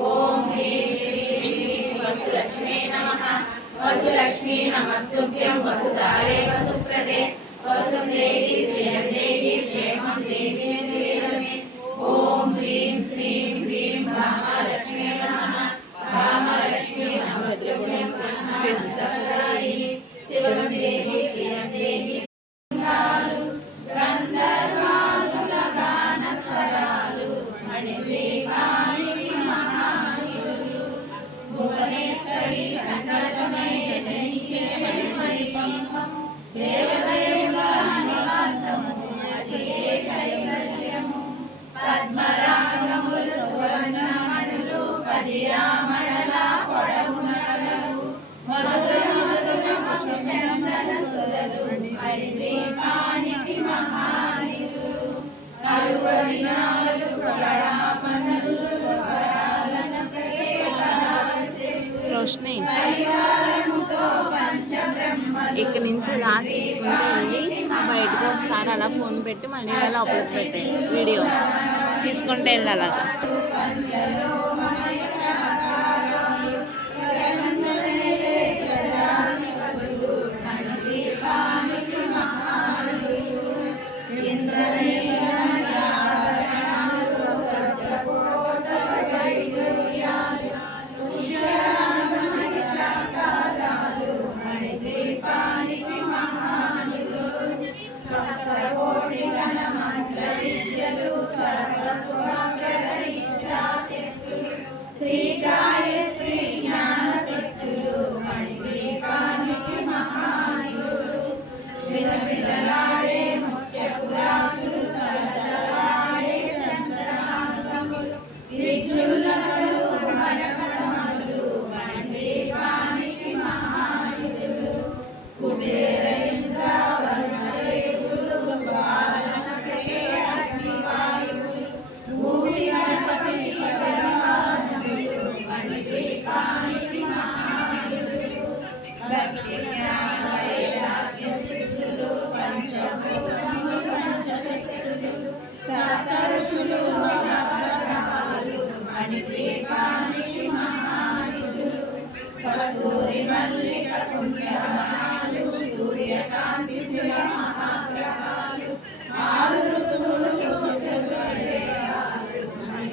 ఓం హ్రీం శ్రీం హ్రీం వసులక్ష్మీ నమః వసులక్ష్మీ నమస్తుభ్యం వసుధారే వసుప్రదే వసుదేవి శ్రియం దేవి క్షేమం దేవి శ్రీరమే. ఓం హ్రీం శ్రీం హ్రీం భామాలక్ష్మీ నమః భామాలక్ష్మీ నమస్తుభ్యం కృష్ణాయి శివం దేవి ప్రియం దేవి గంధర్వాదుల గాన స్వరాలు మణిద్వీపానికి మహానిధులు భువనేశ్వరి సంకల్పమై జనించే మణిపంపం దేవదయుల నివాసము నదియే కైవల్యము పద్మరాగములు సువర్ణమణులు పదియామడల పొడవున కలవు మధుర మధుర చందన సులలు మణిద్వీపానికి మహానిధులు అరువదినాలు కళాపనులు వరాల ససగే రోషిని పరివారముతో పంచబ్రహ్మలు ఇక్కడ నుంచి ఇలా తీసుకుంటే వెళ్ళి బయటకు ఒకసారి అలా ఫోన్ పెట్టి మళ్ళీ ఇలా లోపలికి పెట్టాయి వీడియో తీసుకుంటే వెళ్ళి అలాగా. శ్రీ గాయత్రి జ్ఞాన శక్తులు మణిద్వీపానికి మహానిధులు విలవిలలాడే ముత్యపురాసులు తలతలాడే చంద్రనాథములు విద్యులకలు మరకరమలు మణిద్వీపానికి మహానిధులు కుబేర ఇంద్ర వరుణదేవులు స్వాలనసకే అగ్నివాయువులు భూమి గణపతి మణిద్వీపానికి మహానిధులు భక్తి జ్ఞాన వైరాగ్య సిద్ధులు పంచభూతములు పంచశక్తులు సప్త ఋషులు నవగ్రహాలు మణిద్వీపానికి మహానిధులు కస్తూరి మల్లిక కుంకుమ